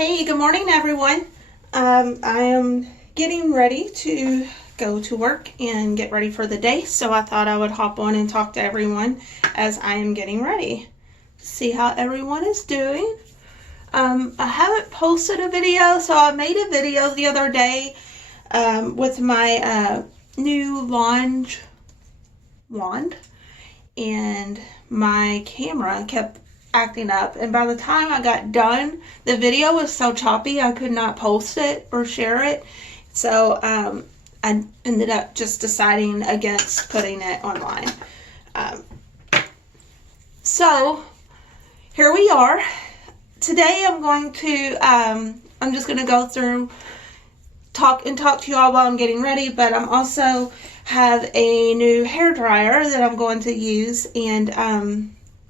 Hey, good morning, everyone. I am getting ready to go to work and get ready for the day, so I thought I would hop on and talk to everyone as I am getting ready. See how everyone is doing. I haven't posted a video, so I made a video the other day with my new Lange wand, and my camera kept acting up, and by the time I got done, the video was so choppy I could not post it or share it, so I ended up just deciding against putting it online. So here we are. Today I'm just going to go through talk to you all while I'm getting ready, but I'm also have a new hair dryer that I'm going to use, and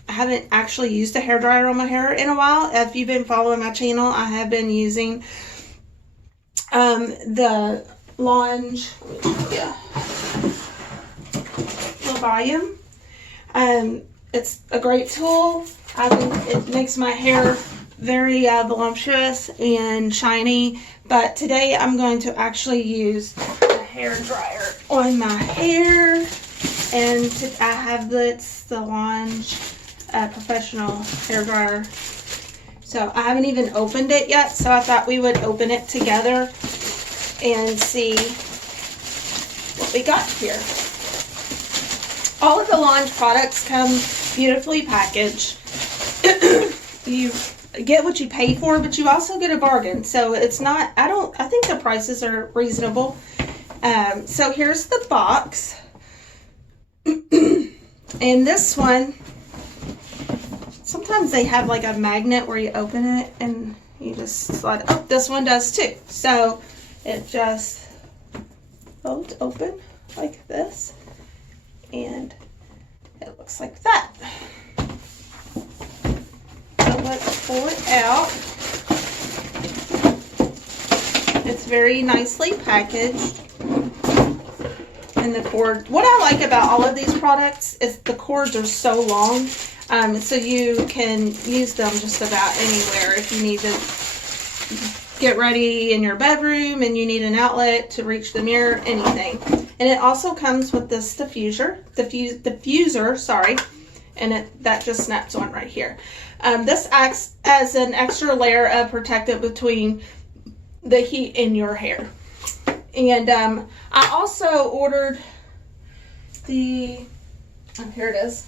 I haven't actually used a hairdryer on my hair in a while. If you've been following my channel, I have been using the Lange, the volume. It's a great tool. It makes my hair very voluptuous and shiny, but today I'm going to actually use a hair dryer on my hair, and I have the Lange professional hair dryer. So I haven't even opened it yet, so I thought we would open it together and see what we got here. All of the Lange products come beautifully packaged. You get what you pay for, but you also get a bargain. So it's not, I think the prices are reasonable. So here's the box. And this one, sometimes they have like a magnet where you open it and you just slide it. Oh, this one does too. So it just folds open like this, and it looks like that. So let's pull it out. It's very nicely packaged. And the cord, what I like about all of these products is the cords are so long. So you can use them just about anywhere. If you need to get ready in your bedroom and you need an outlet to reach the mirror, anything. And it also comes with this diffuser, and that just snaps on right here. This acts as an extra layer of protectant between the heat in your hair. And I also ordered here it is.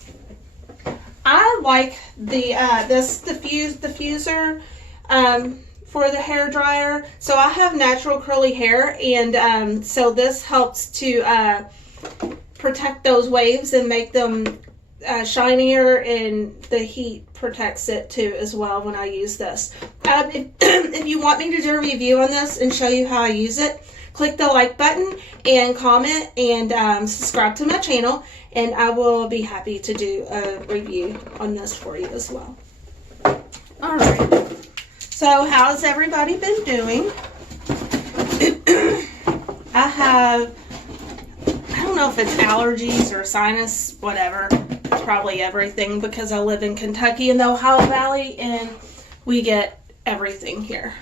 I like the this diffuser for the hair dryer. So I have natural curly hair, and so this helps to protect those waves and make them shinier, and the heat protects it too as well when I use this. If you want me to do a review on this and show you how I use it, click the like button and comment and subscribe to my channel, and I will be happy to do a review on this for you as well. Alright, so how's everybody been doing? I don't know if it's allergies or sinus, whatever. It's probably everything, because I live in Kentucky in the Ohio Valley, and we get everything here.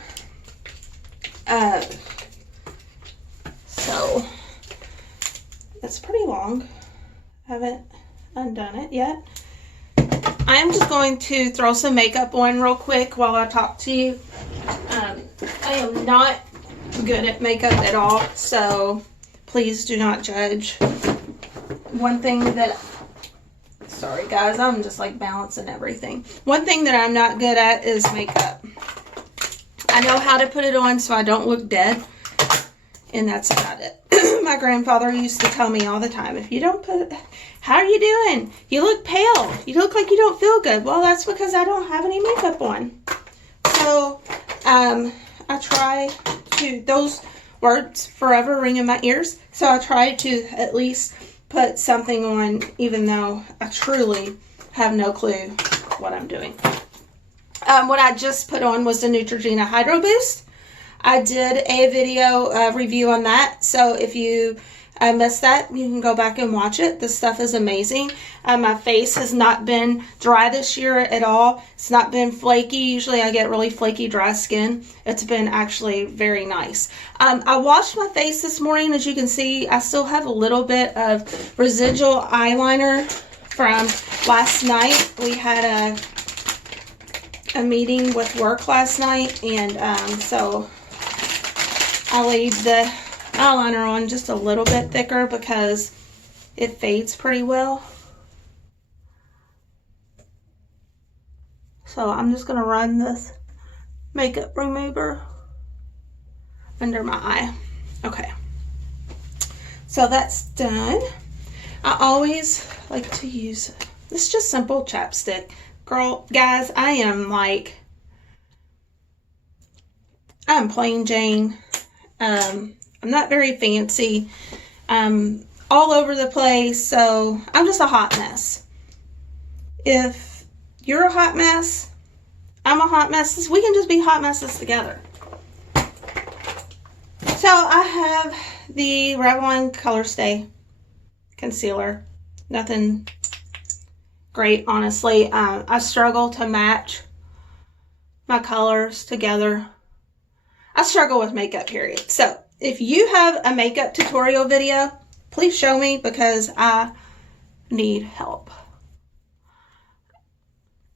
So it's pretty long. Haven't undone it yet. I'm just going to throw some makeup on real quick while I talk to you. I am not good at makeup at all, so please do not judge. One thing that, sorry guys, I'm just like balancing everything. One thing that I'm not good at is makeup. I know how to put it on so I don't look dead, and that's about it. My grandfather used to tell me all the time, if you don't put, how are you doing? You look pale. You look like you don't feel good. Well, that's because I don't have any makeup on. So, I try to, those words forever ring in my ears. So I try to at least put something on, even though I truly have no clue what I'm doing. What I just put on was the Neutrogena Hydro Boost. I did a video review on that, so if you I missed that, you can go back and watch it. This stuff is amazing. My face has not been dry this year at all. It's not been flaky. Usually I get really flaky dry skin. It's been actually very nice. I washed my face this morning. As you can see, I still have a little bit of residual eyeliner from last night. We had a meeting with work last night, and so I leave the eyeliner on just a little bit thicker because it fades pretty well. So I'm just going to run this makeup remover under my eye. Okay, so that's done. I always like to use this just simple chapstick. Girl, guys, I'm plain Jane. I'm not very fancy. I'm all over the place, so I'm just a hot mess. If you're a hot mess, I'm a hot mess. We can just be hot messes together. So I have the Revlon Color Stay concealer. Nothing great, honestly. I struggle to match my colors together. I struggle with makeup, period. So if you have a makeup tutorial video, please show me because I need help.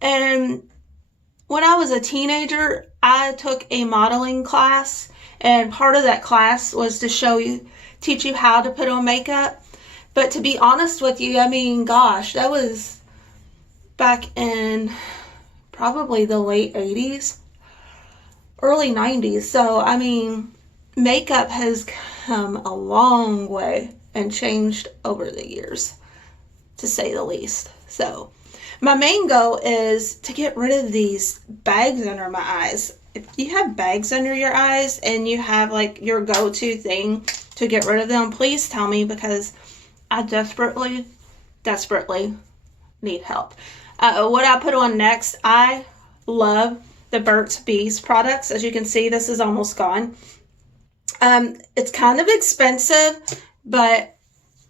And when I was a teenager, I took a modeling class, and part of that class was to teach you how to put on makeup. But to be honest with you, I mean, gosh, that was back in probably the late 80s, early 90s. So, I mean, makeup has come a long way and changed over the years, to say the least. So my main goal is to get rid of these bags under my eyes. If you have bags under your eyes and you have like your go-to thing to get rid of them, please tell me, because I desperately need help. What I put on next, I love the Burt's Bees products. As you can see, this is almost gone. It's kind of expensive, but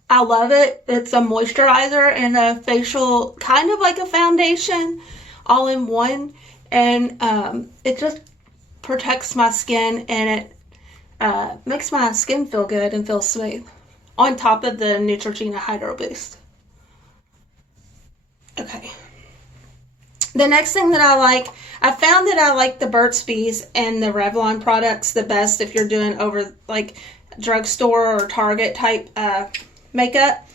I love it. It's a moisturizer and a facial, kind of like a foundation, all in one. And it just protects my skin, and it makes my skin feel good and feel smooth, on top of the Neutrogena Hydro Boost. Okay. The next thing that I found that I like the Burt's Bees and the Revlon products the best if you're doing over like drugstore or Target type makeup.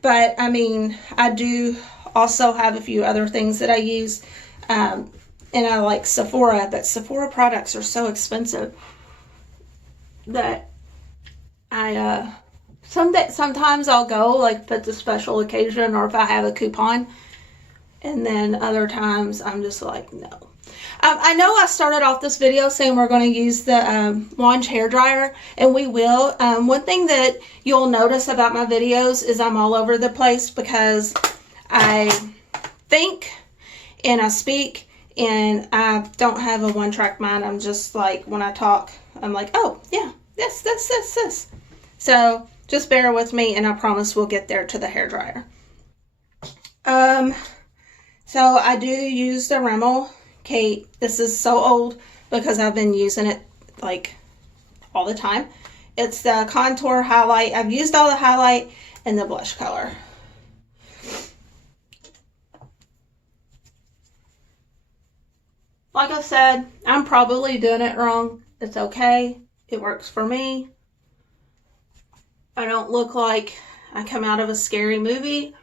But I mean, I do also have a few other things that I use, and I like Sephora, but Sephora products are so expensive that I sometimes I'll go like if it's a special occasion or if I have a coupon. And then other times I'm just like, no. I know I started off this video saying we're going to use the Lange hair dryer, and we will. One thing that you'll notice about my videos is I'm all over the place because I think and I speak, and I don't have a one-track mind. I'm just like, when I talk, I'm like, oh, yeah, this. So just bear with me, and I promise we'll get there to the hair dryer. So I do use the Rimmel Kate. This is so old because I've been using it like all the time. It's the contour highlight. I've used all the highlight and the blush color. Like I said, I'm probably doing it wrong. It's okay. It works for me. I don't look like I come out of a scary movie.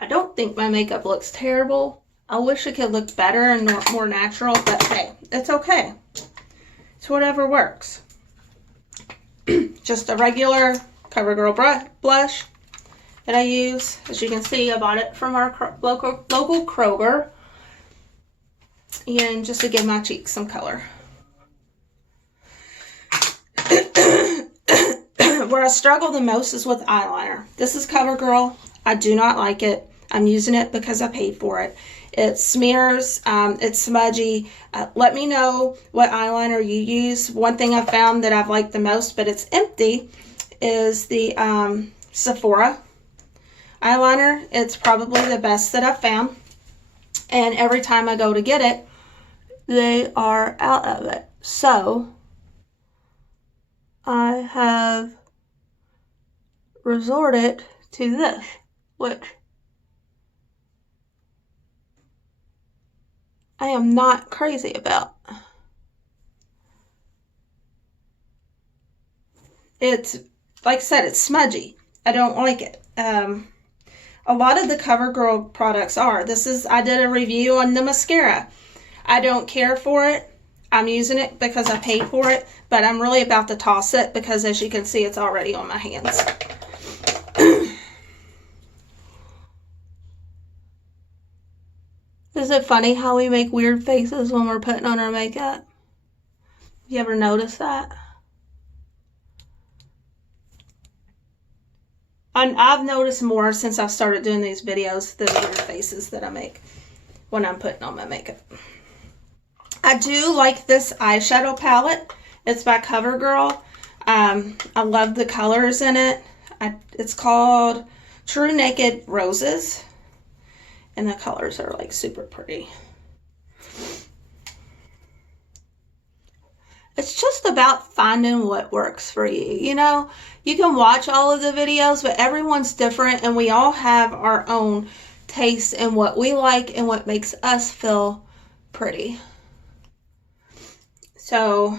I don't think my makeup looks terrible. I wish it could look better and more natural, but hey, it's okay. It's whatever works. Just a regular CoverGirl blush that I use. As you can see, I bought it from our local Kroger. And just to give my cheeks some color. Where I struggle the most is with eyeliner. This is CoverGirl. I do not like it. I'm using it because I paid for it. It smears, it's smudgy. Let me know what eyeliner you use. One thing I found that I've liked the most, but it's empty, is the Sephora eyeliner. It's probably the best that I've found. And every time I go to get it, they are out of it. So I have resorted to this, which I am not crazy about. It's, like I said, it's smudgy. I don't like it. A lot of the CoverGirl products are. I did a review on the mascara. I don't care for it. I'm using it because I paid for it, but I'm really about to toss it because, as you can see, it's already on my hands. Is it funny how we make weird faces when we're putting on our makeup? You ever notice that? And I've noticed more since I've started doing these videos, the weird faces that I make when I'm putting on my makeup. I do like this eyeshadow palette. It's by CoverGirl. I love the colors in it. It's called True Naked Roses. And the colors are like super pretty. It's just about finding what works for you. You know, you can watch all of the videos, but everyone's different and we all have our own taste in what we like and what makes us feel pretty. So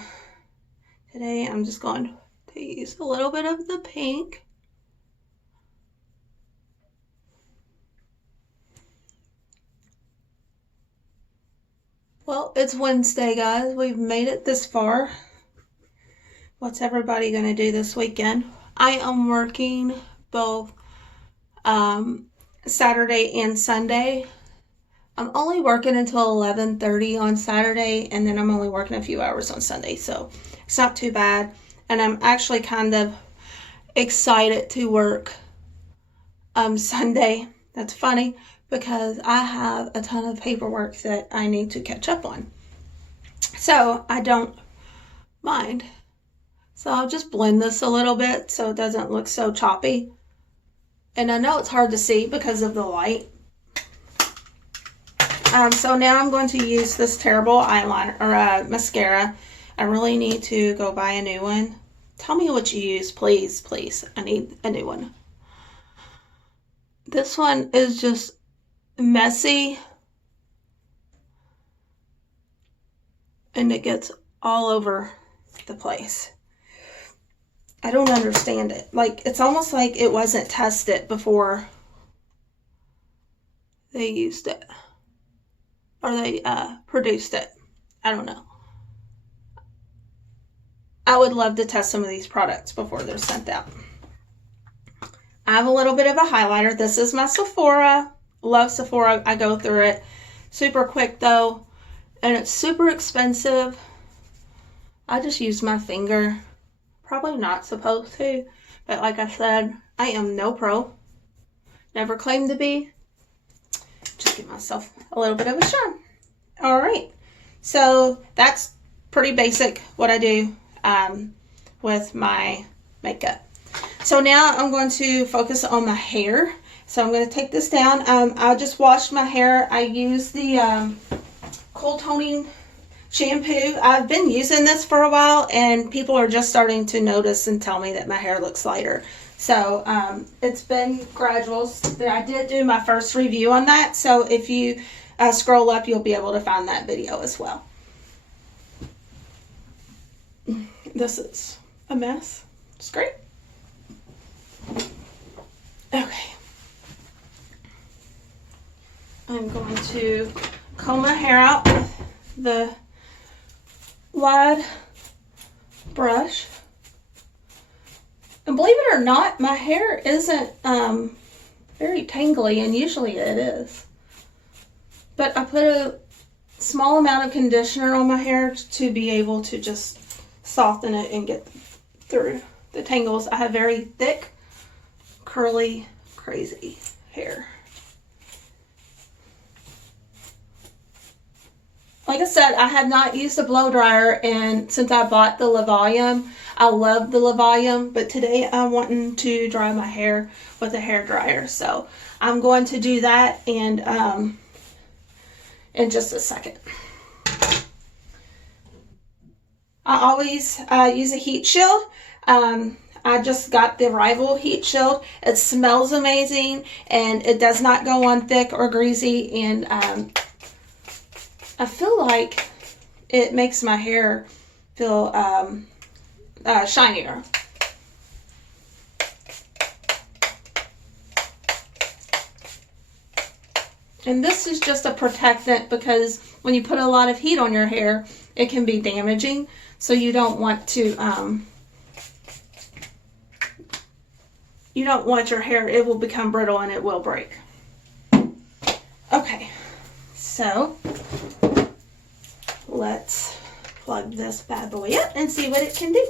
today I'm just going to use a little bit of the pink. Well, it's Wednesday, guys. We've made it this far. What's everybody going to do this weekend? I am working both Saturday and Sunday. I'm only working until 11:30 on Saturday, and then I'm only working a few hours on Sunday, so it's not too bad. And I'm actually kind of excited to work Sunday. That's funny, because I have a ton of paperwork that I need to catch up on. So I don't mind. So I'll just blend this a little bit so it doesn't look so choppy. And I know it's hard to see because of the light. So now I'm going to use this terrible eyeliner or mascara. I really need to go buy a new one. Tell me what you use, please, please. I need a new one. This one is just messy and it gets all over the place. I don't understand it. Like, it's almost like it wasn't tested before they used it or they produced it. I don't know. I would love to test some of these products before they're sent out. I have a little bit of a highlighter. This is my Sephora. Love Sephora. I go through it super quick though, and it's super expensive. I just use my finger. Probably not supposed to, but like I said, I am no pro. Never claimed to be. Just give myself a little bit of a shine. All right, so that's pretty basic what I do with my makeup. So now I'm going to focus on my hair. So I'm going to take this down. I just washed my hair. I used the cool toning shampoo. I've been using this for a while and people are just starting to notice and tell me that my hair looks lighter. So it's been gradual. I did do my first review on that. So if you scroll up, you'll be able to find that video as well. This is a mess. It's great. Okay. I'm going to comb my hair out with the wide brush. And believe it or not, my hair isn't very tangly, and usually it is. But I put a small amount of conditioner on my hair to be able to just soften it and get through the tangles. I have very thick, curly, crazy hair. Like I said, I have not used a blow dryer, and since I bought the Volume, I love the Volume, but today I'm wanting to dry my hair with a hair dryer. So I'm going to do that and in just a second. I always use a heat shield. I just got the Rival heat shield. It smells amazing and it does not go on thick or greasy, and I feel like it makes my hair feel shinier. And this is just a protectant because when you put a lot of heat on your hair, it can be damaging. So you don't want to, you don't want your hair, it will become brittle and it will break. Okay, so let's plug this bad boy up and see what it can do.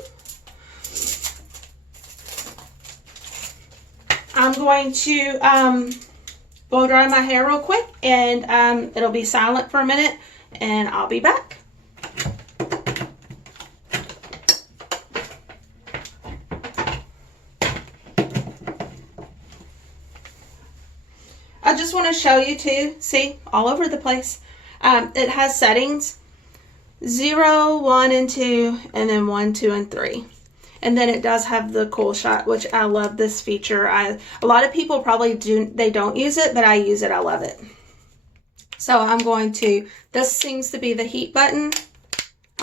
I'm going to blow dry my hair real quick, and it'll be silent for a minute and I'll be back. I just want to show you too, see, all over the place. It has settings 0, 1, and 2, and then 1, 2, and 3. And then it does have the cool shot, which I love this feature. A lot of people probably don't use it, but I use it. I love it. So I'm going to, this seems to be the heat button.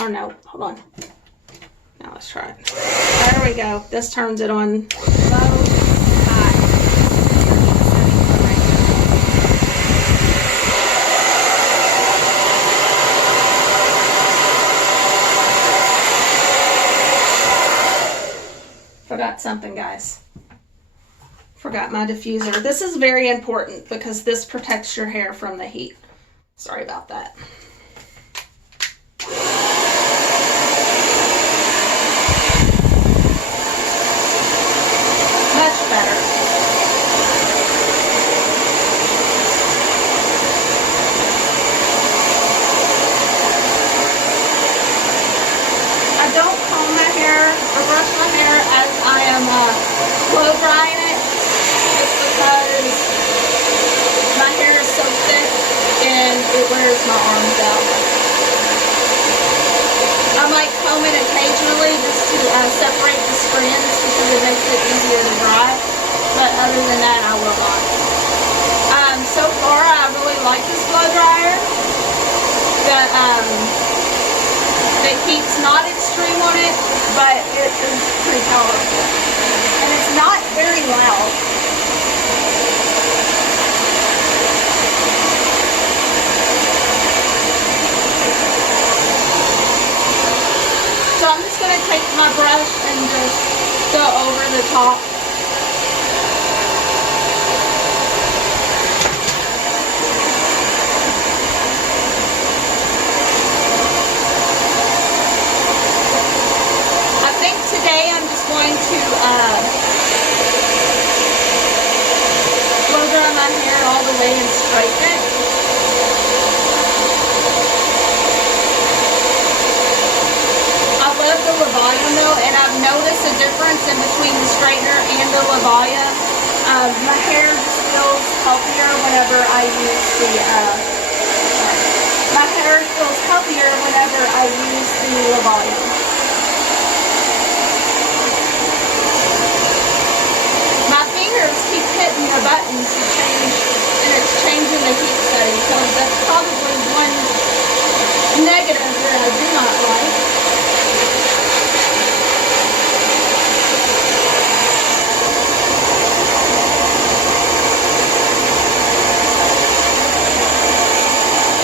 Or no, hold on. Now let's try it. There we go. This turns it on low. Forgot something, guys. Forgot my diffuser. This is very important because this protects your hair from the heat. Sorry about that. Much better. I don't comb my hair or brush my hair as I am blow drying it, just because my hair is so thick and it wears my arms out. I might comb it occasionally just to separate the strands because it makes it easier to dry, but other than that I will not. So far I really like this blow dryer. The heat's not extreme on it, but it is pretty powerful. And it's not very loud. So I'm just going to take my brush and just go over the top. Today I'm just going to blow dry my hair all the way and straighten it. I love the Volume though, and I've noticed a difference in between the straightener and the Volume. My hair just feels healthier whenever I use the my hair feels healthier whenever I use the Volume. Keep hitting the buttons to change, and it's changing the heat setting, so that's probably one negative that I do not like.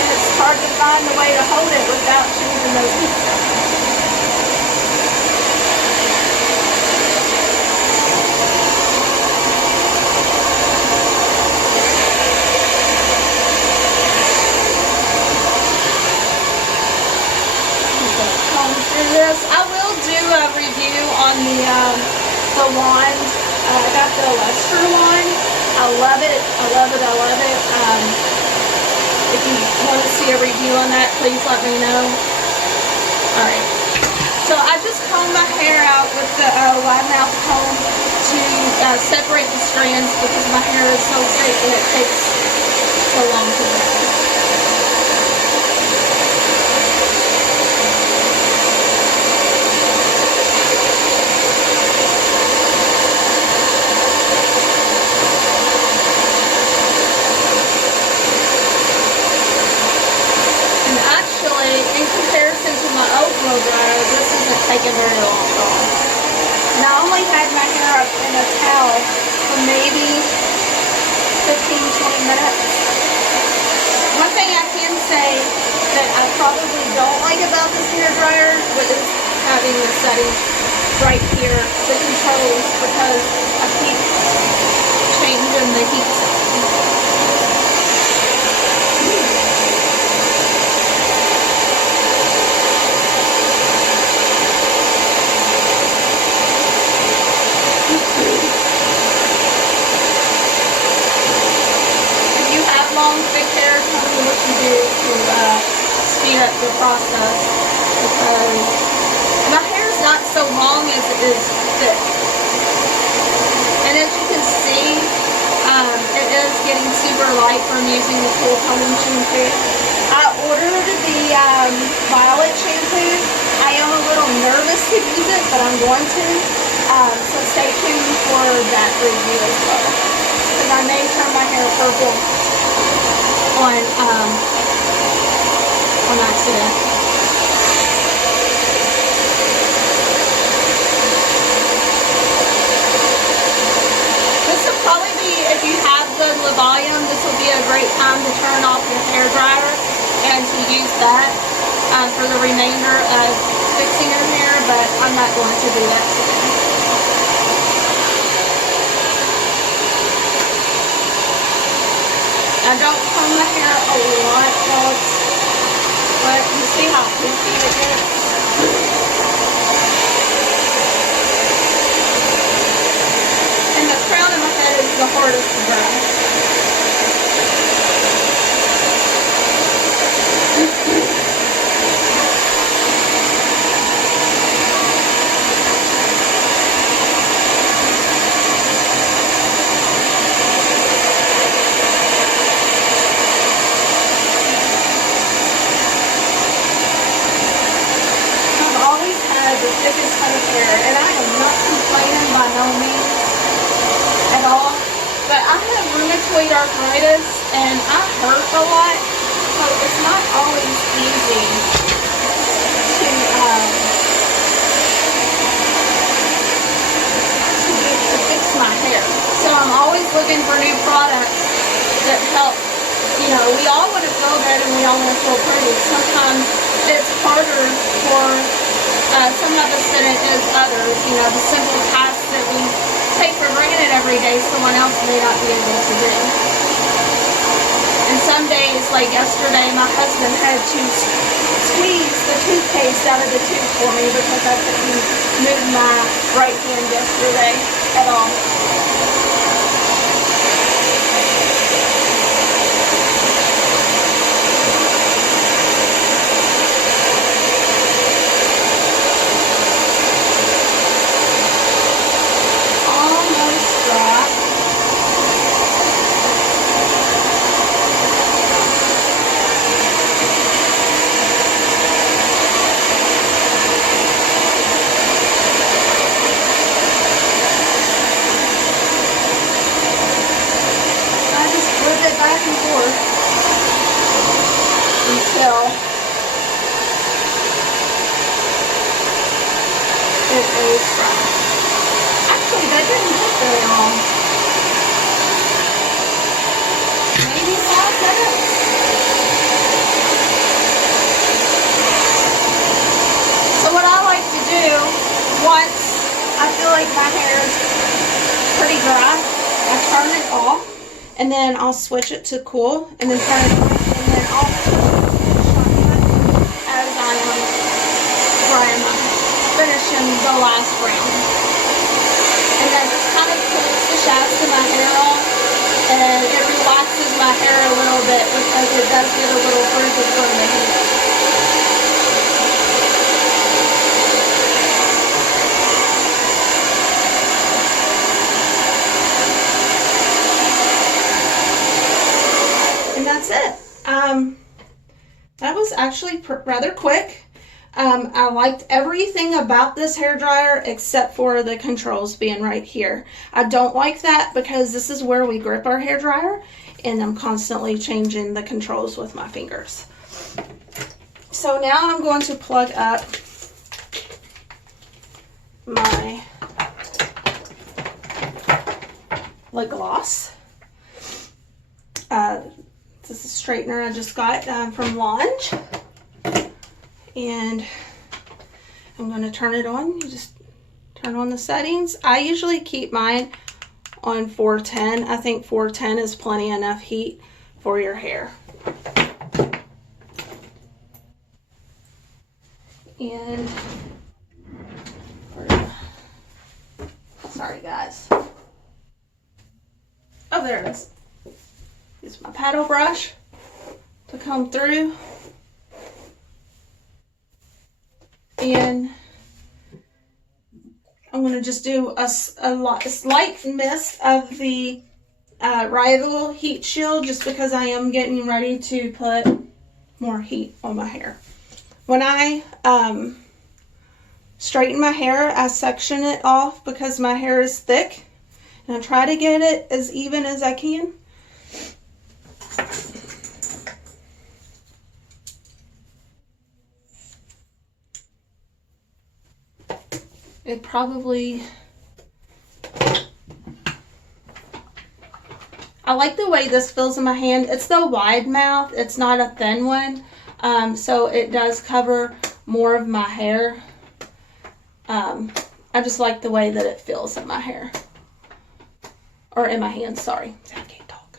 And it's hard to find a way to hold it without changing those heat settings. This. I will do a review on the wand. I got the luster wand. I love it. I love it. I love it. If you want to see a review on that, please let me know. Alright. So I just comb my hair out with the wide mouth comb to separate the strands because my hair is so thick and it takes so long to dry. And actually, in comparison to my old blow dryer, this isn't taking very long at all. And I only had my hair up in a towel for maybe 15-20 minutes. One thing I can say that I probably don't like about this hair dryer is having the setting right here, the controls, because I keep changing the heat setting. Long, thick hair, tell me what you do to speed up the process, because my hair is not so long as it is thick. And as you can see, it is getting super light from using the cool toning shampoo. I ordered the violet shampoo. I am a little nervous to use it, but I'm going to. So stay tuned for that review as well, because I may turn my hair purple on accident. This will probably be, if you have the volume, this will be a great time to turn off your hair dryer and to use that for the remainder of fixing your hair, but I'm not going to do that today. I don't comb my hair a lot while it's wet. You see how poofy it gets? And the crown of my head is the hardest to dry. The thickest head of hair, and I am not complaining by no means at all, but I have rheumatoid arthritis and I hurt a lot, so it's not always easy to fix my hair. So I'm always looking for new products that help. You know, we all want to feel good and we all want to feel pretty. Sometimes it's harder for some of us than it is others. You know, the simple tasks that we take for granted every day, someone else may not be able to do. And some days, like yesterday, my husband had to squeeze the toothpaste out of the tube for me because I couldn't move my right hand yesterday at all. Back and forth until it is dry. Actually, that didn't take very long. Maybe 5 minutes. So what I like to do, once I feel like my hair is pretty dry, I turn it off. And then I'll switch it to cool, and then turn it on, and then I'll as I am finishing the last round. And that just kind of pulls the shafts of my hair off, and it relaxes my hair a little bit because it does get a little frizzy from the heat. That was actually rather quick. I liked everything about this hairdryer except for the controls being right here. I don't like that because this is where we grip our hairdryer, and I'm constantly changing the controls with my fingers. So now I'm going to plug up my lip gloss. This is a straightener I just got from Lange. And I'm going to turn it on. You just turn on the settings. I usually keep mine on 410. I think 410 is plenty enough heat for your hair. And sorry guys. Oh, there it is. Use my paddle brush to come through. And I'm going to just do a slight mist of the Rival Heat Shield just because I am getting ready to put more heat on my hair. When I straighten my hair, I section it off because my hair is thick. And I try to get it as even as I can. It probably, I like the way this feels in my hand. It's the wide mouth, it's not a thin one, so it does cover more of my hair. I just like the way that it feels in my hair, or in my hands, sorry. I can't talk.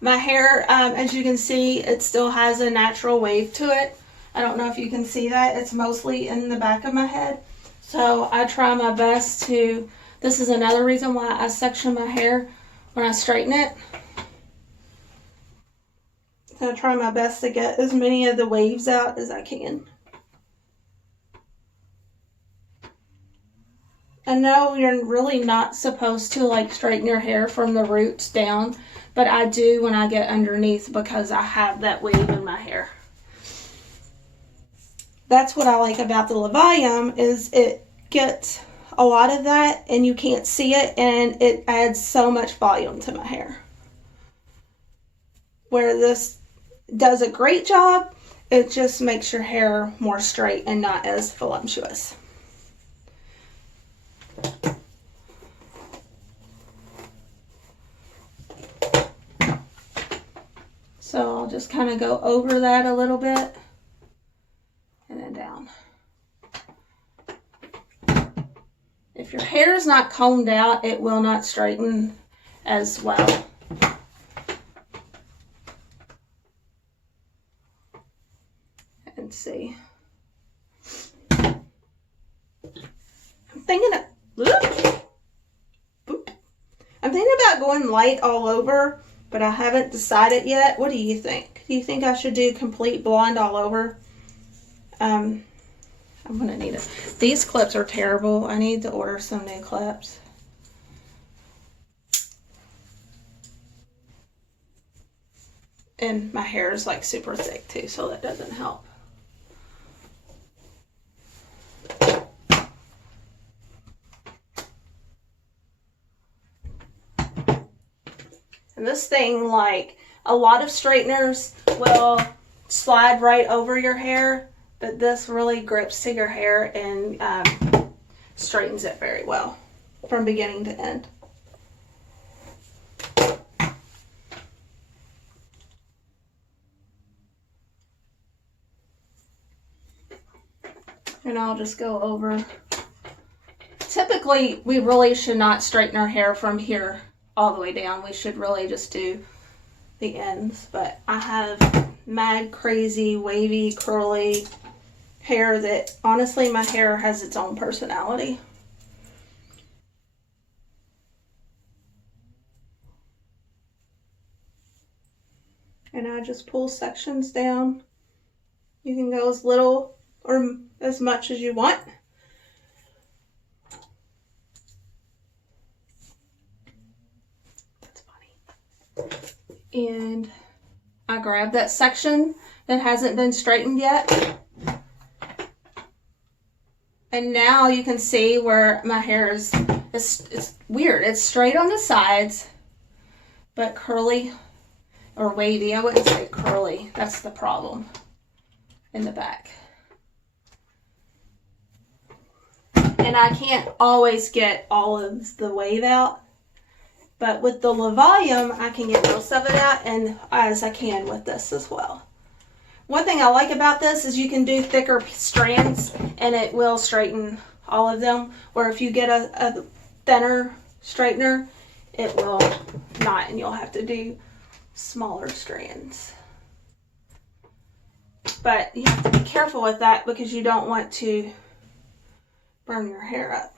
My hair, as you can see, it still has a natural wave to it. I don't know if you can see that. It's mostly in the back of my head. So I try my best to, this is another reason why I section my hair when I straighten it. So I try my best to get as many of the waves out as I can. I know you're really not supposed to like straighten your hair from the roots down, but I do when I get underneath because I have that wave in my hair. That's what I like about the Levium, is it gets a lot of that and you can't see it, and it adds so much volume to my hair. Where this does a great job, it just makes your hair more straight and not as voluptuous. So I'll just kind of go over that a little bit and then down. If your hair is not combed out, it will not straighten as well. And see. I'm thinking about going light all over, but I haven't decided yet. What do you think? Do you think I should do complete blonde all over? I'm gonna need it. These clips are terrible. I need to order some new clips. And my hair is like super thick too, so that doesn't help. And this thing, like a lot of straighteners will slide right over your hair, but this really grips to your hair and straightens it very well from beginning to end. And I'll just go over. Typically, we really should not straighten our hair from here all the way down. We should really just do the ends. But I have mad, crazy, wavy, curly hair that, honestly, my hair has its own personality. And I just pull sections down. You can go as little or as much as you want. That's funny. And I grab that section that hasn't been straightened yet. And now you can see where my hair is, it's weird. It's straight on the sides, but curly or wavy. I wouldn't say curly. That's the problem in the back. And I can't always get all of the wave out, but with the volume, I can get most of it out, and as I can with this as well. One thing I like about this is you can do thicker strands and it will straighten all of them, or if you get a thinner straightener, it will not, and you'll have to do smaller strands. But you have to be careful with that because you don't want to burn your hair up.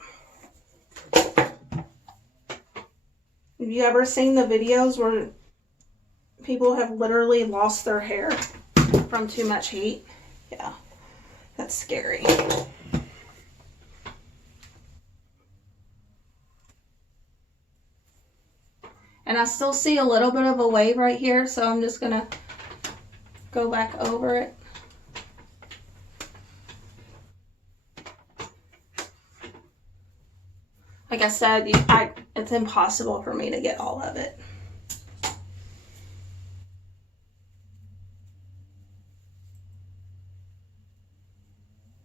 Have you ever seen the videos where people have literally lost their hair from too much heat? Yeah, that's scary. And I still see a little bit of a wave right here, so I'm just gonna go back over it. Like I said, it's impossible for me to get all of it.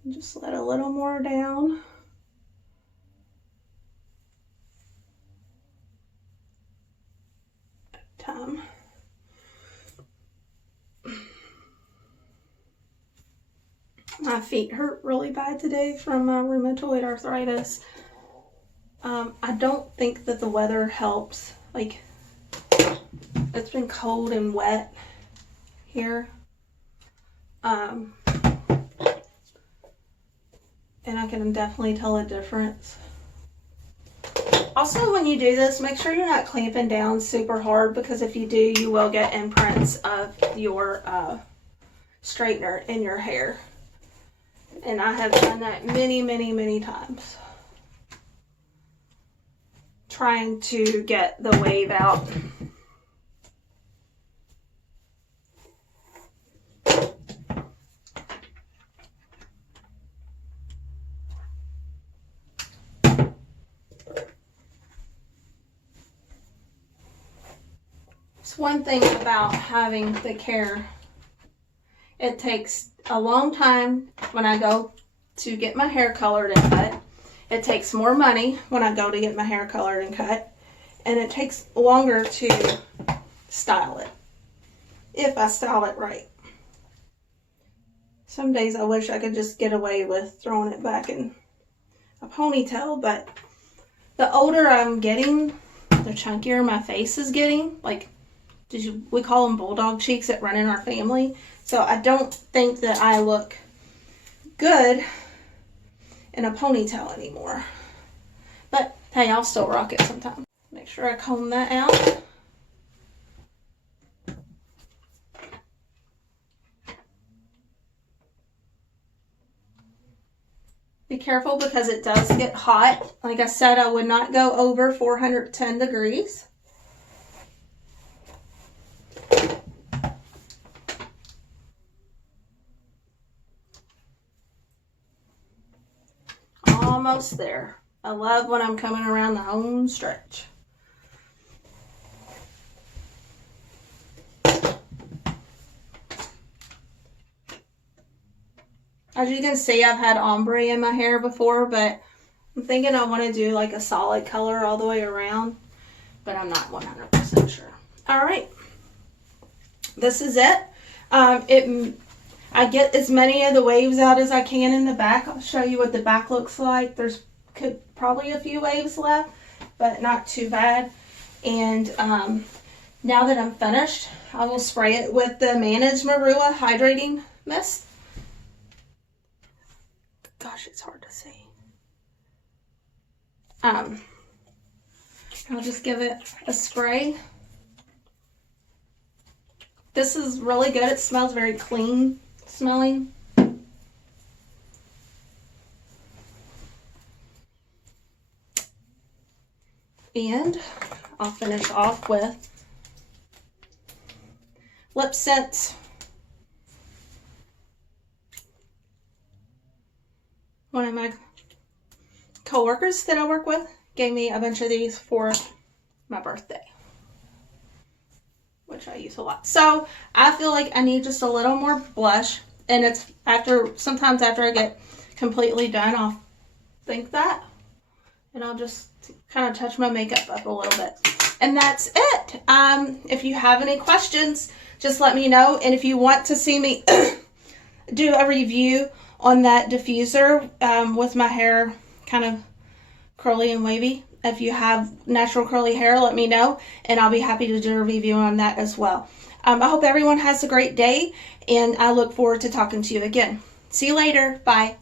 Just let a little more down. Time. My feet hurt really bad today from rheumatoid arthritis. I don't think that the weather helps. Like, it's been cold and wet here. And I can definitely tell a difference. Also, when you do this, make sure you're not clamping down super hard, because if you do, you will get imprints of your straightener in your hair. And I have done that many, many, many times, trying to get the wave out. It's one thing about having thick hair. It takes a long time when I go to get my hair colored and cut. It takes more money when I go to get my hair colored and cut. And it takes longer to style it, if I style it right. Some days I wish I could just get away with throwing it back in a ponytail, but the older I'm getting, the chunkier my face is getting. Like, we call them bulldog cheeks that run in our family. So I don't think that I look good in a ponytail anymore. But hey, I'll still rock it sometimes. Make sure I comb that out. Be careful because it does get hot. Like I said, I would not go over 410 degrees. Almost there. I love when I'm coming around the home stretch. As you can see, I've had ombre in my hair before, but I'm thinking I want to do like a solid color all the way around, but I'm not 100% sure. All right, this is it. I get as many of the waves out as I can in the back. I'll show you what the back looks like. There's probably a few waves left, but not too bad. And now that I'm finished, I will spray it with the Manage Marula Hydrating Mist. Gosh, it's hard to see. I'll just give it a spray. This is really good. It smells very clean smelling. And I'll finish off with lip scents. One of my co-workers that I work with gave me a bunch of these for my birthday, which I use a lot. So I feel like I need just a little more blush, and it's sometimes after I get completely done, I'll think that, and I'll just kind of touch my makeup up a little bit. And that's it. If you have any questions, just let me know. And if you want to see me do a review on that diffuser with my hair kind of curly and wavy, if you have natural curly hair, let me know, and I'll be happy to do a review on that as well. I hope everyone has a great day, and I look forward to talking to you again. See you later. Bye.